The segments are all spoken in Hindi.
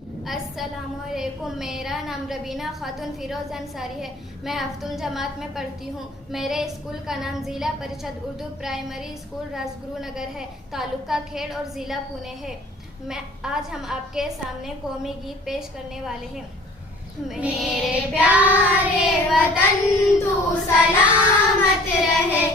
अस्सलामुअलैकुम। मेरा नाम रबीना खातून फिरोज़ अंसारी है। मैं हफ्तुम जमात में पढ़ती हूँ। मेरे स्कूल का नाम ज़िला परिषद उर्दू प्राइमरी स्कूल राजगुरुनगर है, तालुका खेड़ और ज़िला पुणे है। आज हम आपके सामने कौमी गीत पेश करने वाले हैं। मेरे प्यारे वतन तू सलामत रहे,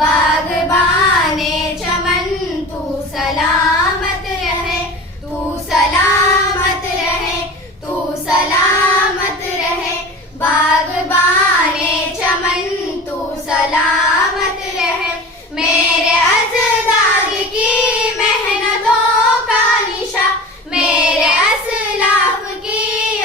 बाग़बाने चमन तू सलामत रहे, तू सलामत रहे, तू सलामत रहे, बाग़बाने चमन तू सलामत रहे। मेरे अज़दाद की मेहनतों का निशा, मेरे असलाफ की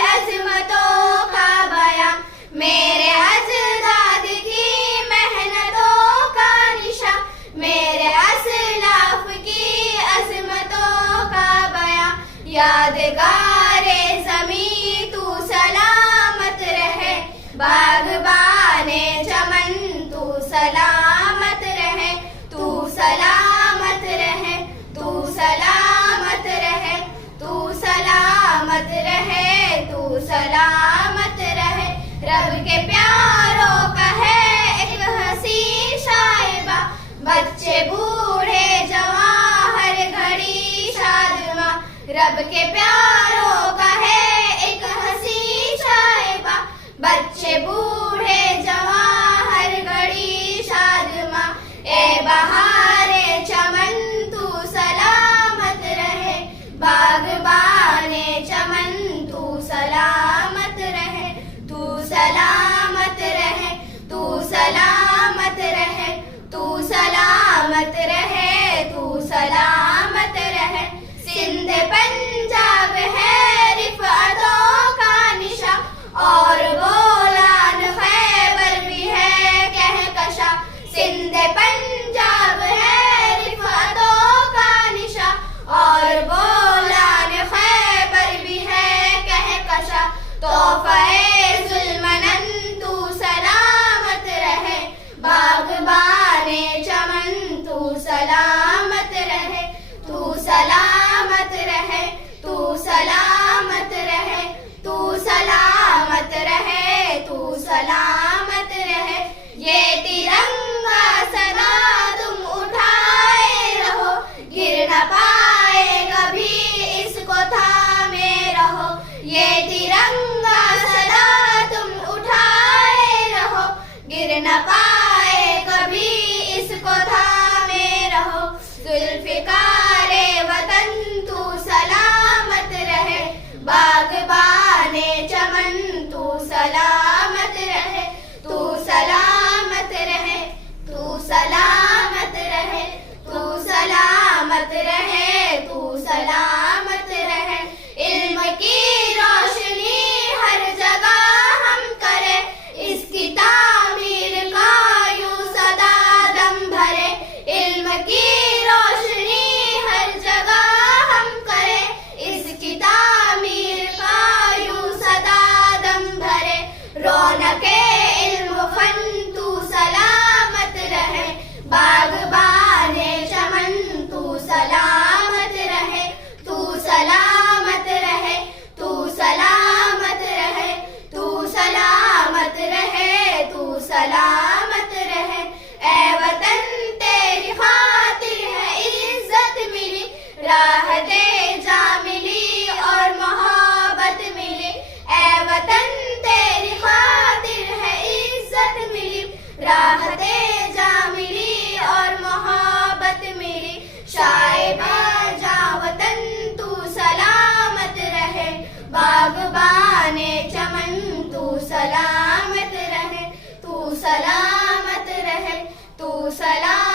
अज़मतों का बयां, मेरे अज़दाद की मेहनतों का निशा, मेरे असलाफ की अज़मतों का बयां। यादगारे ज़मीं तू सलामत रहे, बाग़बाने चमन तू सलामत रहे, तू सलामत रहे, तू सलामत रहे, तू सलामत रहे, तू सलामत रहे। रब के प्यारों का है एक हसीन शाइबा, बच्चे बूढ़े जवां हर घड़ी शादमां। रब के प्यारों का है एक हसीन शाइबा, बच्चे बूढ़े जवां हर घड़ी शादमां। ए बहारे चमन तू सलामत रहे, बाग़बाने चमन तू सलामत रहे, तू सलामत रहे, तू सलामत रहे, तू सलामत रहे, तू सलामत रहे। सिंध पंजाब है रिफ़अतों का निशा, और बोलान खैबर भी है कहकशा। सिंध पंजाब है रिफ़अतों का निशा, और बोलान खैबर भी है कहकशा। तोहफ़े ज़ुल्मनन तू सलामत रहे, बाग़बाने चमन तू सलामत रहे, तू सलामत रहे, तू सलामत रहे, तू सलामत रहे, तू सलामत रहे। ये तिरंगा सदा तुम उठाए रहो, गिर न पाए कभी इसको थामे रहो। ये तिरंगा सदा तुम उठाए रहो, गिर न पाए कभी इसको थामे रहो। ज़ुल्फ़िकारे वतन तू सलामत रहे, बाग़बाने चमन तू सलामत रहे, तू सलामत रहे, तू सलामत रहे, तू सलामत रहे, तू सलामत रहे। इल्म की रोशनी हर जगह हम करें, इसकी तामीर का यूं सदा दम भरे। इल्म की रोशनी हर जगह हम करें, इसकी तामीर का यूं सदा दम भरे। रौनके इल्म फन तू सलामत रहे, बाग़बाने चमन तू सलामत रहे, तू सलामत रहे, तू सलामत रहे, तू सलामत रहे, तू सलामत रहे। ए वतन तेरी खातिर है इज्जत मिली, राहते जा मिली और मोहब्बत मिली। ए वतन तेरी खातिर है इज्जत मिली, राहते जा मिली और मोहब्बत मिली। शाइबा जा वतन तू सलामत रहे, बाग़बाने चमन तू सलामत रहे, तू सलामत रहे, तू सलामत